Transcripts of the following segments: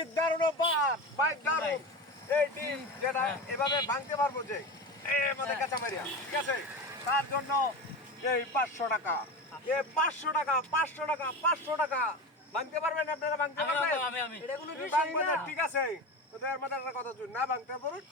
দিচ্ছি দারুণ অফার ভাই, দারুণ এই ডিম যেটা এভাবে ভাঙতে পারবো যে আমাদের কাঁচা মারিয়া, ঠিক আছে? তার জন্য এই 500 টাকা, 500 টাকা 500 টাকা ভাঙতে পারবেন আপনারা? ভাঙতে পারবেন? এটা কোনো তুমি বিষয় ভাঙবে না। না, ঠিক আছে? তোদের মধ্যে একটা কথা, যদি না ভাঙতে পারুন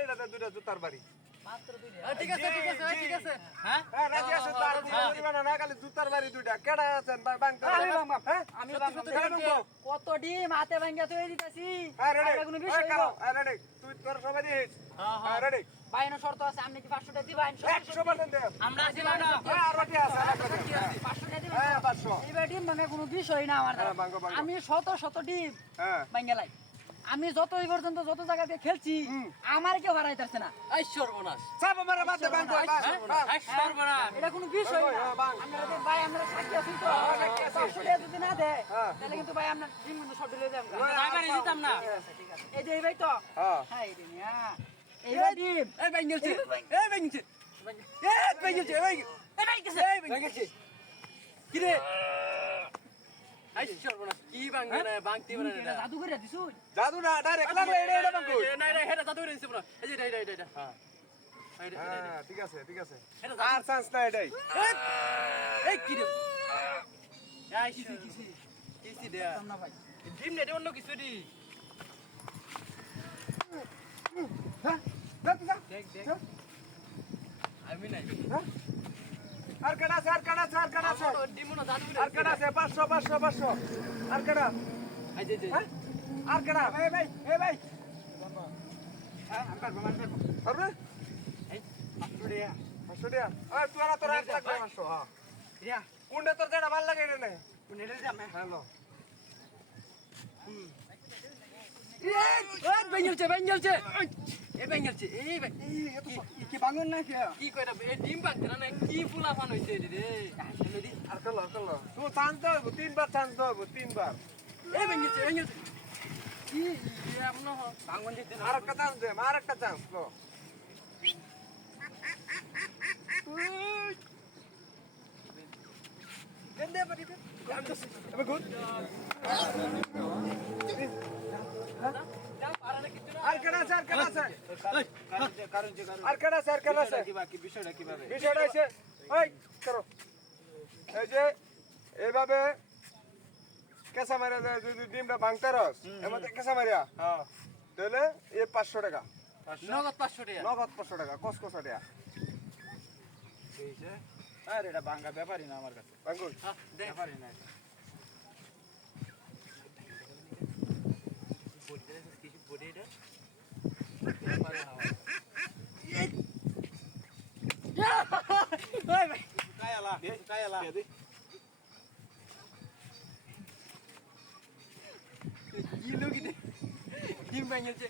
এটাতে দুইটা জুতার বাড়ি। মাত্র 2 ঠিক আছে ঠিক আছে ঠিক আছে। হ্যাঁ হ্যাঁ, রাজি আছে তো? আর কোনো পরিমাণ না, খালি জুতার বাড়ি দুইটা। কেডা আছেন ভাই ভাঙতে পারবেন? হ্যাঁ, আমি কেডা ভাঙবো? কত ডিম হাতে ভাঙ্গা তুই দিতেছি। হ্যাঁ, ready? এটা কোনো বিষয় এই না। কারো, হ্যাঁ, ready? তুই তোর সবাই দিস। হ্যাঁ, ready? বাইনো শর্ত আছে, আপনি কি 500 টাকা দিবেন? 100% দেব। আমরা দিলাম না। হ্যাঁ, আর বাকি আছে, আর বাকি আছে। 500 টাকা দিবেন? হ্যাঁ, 500। এইবার ডিম মানে কোনো বিষয় না আমার হ্যাঁ, দ্বারা। ভাঙ্গো, ভাঙ্গো। আমি শত ডিম হ্যাঁ। ভাঙ্গালাই। আমি যত এই পর্যন্ত যত জায়গা দিয়ে খেলছি আমার কেউ হারাইতেছে না। এই সর্বনাশ। চাপ আমারে বাদ দে, ভাঙবো, বাস, বাস। এই সর্বনাশ। এটা কোনো বিষয় না। হ্যাঁ, ভাঙ। আমরা তো ভাই আমরা সাক্ষী আছি তো। সাক্ষী আছি। 500 টাকা যদি না দেয় হ্যাঁ। তাহলে কিন্তু ভাই আমরা ডিম কিন্তু সব ঢেলে দেব। টাকারই দিতাম না। ঠিক আছে ঠিক আছে। এই যে এই ভাই তো। হ্যাঁ। হ্যাঁ এই ডিম হ্যাঁ। এইবার ডিম। এই ভাঙ্গেলছে এই ভাঙ্গেলছে এই ভাঙ্গেলছে এই ভাঙ্গেলছে এই ভাঙ্গেলছে কি রে? এই সর্বনাশ কি ভাঙ্গে না ভাঙতে পারে না। জাদু করে দিছু। জাদু না, ডাইরেক্ট লাগলে এটা ভাঙবো। না এটা হেটা জাদু করে দিছে পুরো। এই যে এটা হ্যাঁ হ্যাঁ, ঠিক আছে, ঠিক আছে। এটা আর চান্স না এটাই। এই কি রে? এই কিসি দে না ভাই। ডিম নেটে অন্য কিছু দি হ্যাঁ, যা, যা, দেখ যা। আমি নাই আর কেডা আছে, আর কেডা আছে, আর কেডা আছে? ডিম না জাদু করে আর কেডা আছে? 500 500 500। আর কেডা? এই যে হ্যাঁ? আর কেডা? এই ভাই, এই ভাই। হ্যাঁ, আমি পারবো, আমি পারবো। পারবে? এই 500 টাকা। 500 টাকা? ওই, তোর এক লাগবে 500, হ্যাঁ। ইয়া কোনটা তোর যেটা ভালো লাগে এটা নে। নেটে যাম হ্যালো। এই বেঙ্গলছে এই বেঙ্গলছে এই কি ভাঙুন না কি? কি কইরা এই ডিম ভাঙতে না কি ফুলা ফান হইছে রে আর খেলো, খেলো। তুই চান্স দাও, 3 বার চান্স দাও, 3 বার। এই বেঙ্গলছে কি এমন ভাঙন দিতে না আর একটা চান্স দে, আর একটা চান্স লো। দেন দে পারি দে। এবার গুড। আর কেডা আছে, আর কেডা আছে? আর কেডা আছে, আর কেডা আছে? বিষয়টা কিভাবে বিষয়টা হইছে, ওই করো। এই যে এইভাবে কেঁচা মারিয়া দেয়, যদি ডিমটা ভাঙতে রস এর কেঁচা মারিয়া, তাহলে এ 500 টাকা, নগদ 500 টাকা নগদ 500 টাকা, কসকসা টাকা। আর এটা ভাঙ্গা ব্যাপারই না আমার কাছে, ভাঙুন। দেখ ব্যাপারই না। কিছু বডি এটা কায়ালা কায়ালা কি লোক ডিম ভাঙেছে